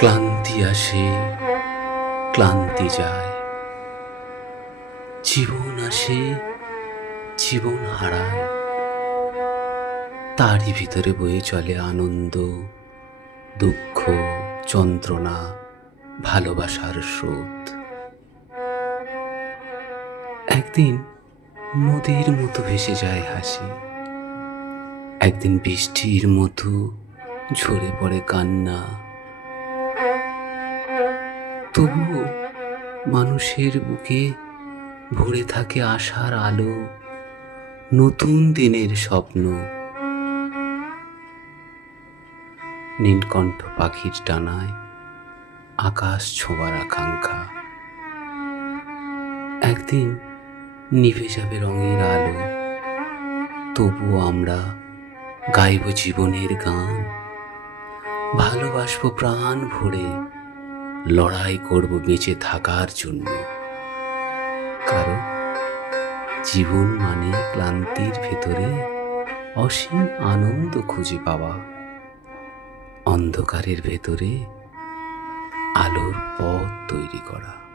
ক্লান্তি আসে, ক্লান্তি যায়। জীবন আসে, জীবন হারায়। তারই ভিতরে বয়ে চলে আনন্দ, দুঃখ, যন্ত্রণা, ভালোবাসার স্রোত। একদিন নদীর মতো ভেসে যায় হাসি। একদিন বৃষ্টির মতো ঝরে পড়ে কান্না। তবুও মানুষের বুকে ভরে থাকে আশার আলো, নতুন দিনের স্বপ্ন। নীলকণ্ঠ পাখির টানায় আকাশ ছোঁয়ার আকাঙ্ক্ষা। একদিন নিভে যাবে রঙের আলো, তবুও আমরা গাইব জীবনের গান। ভালোবাসবো প্রাণ ভরে লড়াই করব বেঁচে থাকার জন্য। কারণ জীবন মানে ক্লান্তির ভেতরে অসীম আনন্দ খুঁজে পাওয়া। অন্ধকারের ভেতরে আলোর পথ তৈরি করা।